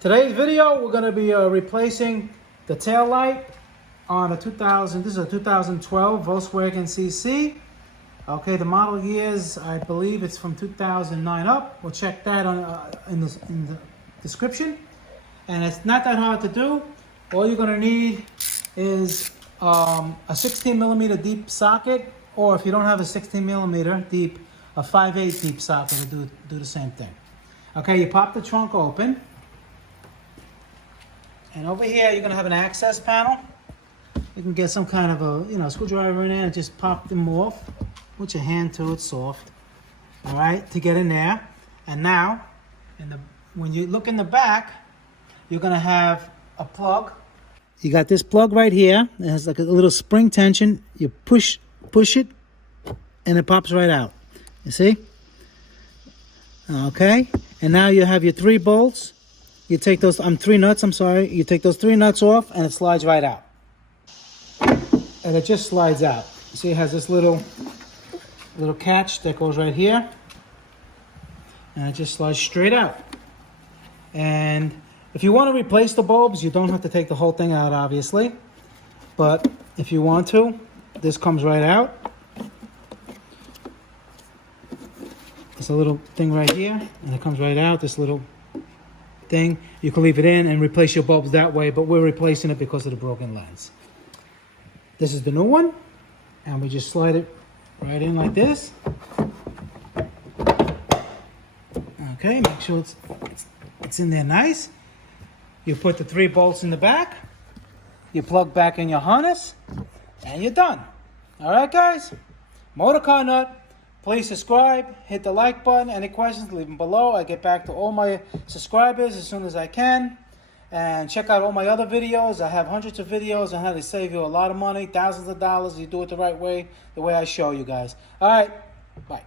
Today's video, we're going to be replacing the tail light on a 2000. This is a 2012 Volkswagen CC. Okay, the model years, I believe it's from 2009 up. We'll check that on in the description. And it's not that hard to do. All you're going to need is a 16 millimeter deep socket, or if you don't have a 16 millimeter deep, a 5/8 deep socket will do the same thing. Okay, you pop the trunk open. And over here, you're going to have an access panel. You can get some kind of a, screwdriver in there and just pop them off. Put your hand to it, soft. All right, to get in there. And now, when you look in the back, you're going to have a plug. You got this plug right here. It has like a little spring tension. You push it, and it pops right out. You see? Okay. And now you have your 3 bolts. You take those, 3 nuts, I'm sorry. You take those 3 nuts off and it slides right out. And it just slides out. See, it has this little catch that goes right here. And it just slides straight out. And if you want to replace the bulbs, you don't have to take the whole thing out, obviously. But if you want to, this comes right out. It's a little thing right here, and it comes right out, this little thing. You can leave it in and replace your bulbs that way, but we're replacing it because of the broken lens. This is the new one, and we just slide it right in like this. Okay, make sure it's in there nice. You put the 3 bolts in the back, you plug back in your harness, and you're done. All right, guys? Motor Car Nut. Please subscribe, hit the like button. Any questions, leave them below. I get back to all my subscribers as soon as I can. And check out all my other videos. I have hundreds of videos on how to save you a lot of money, thousands of dollars. You do it the right way, the way I show you guys. All right, bye.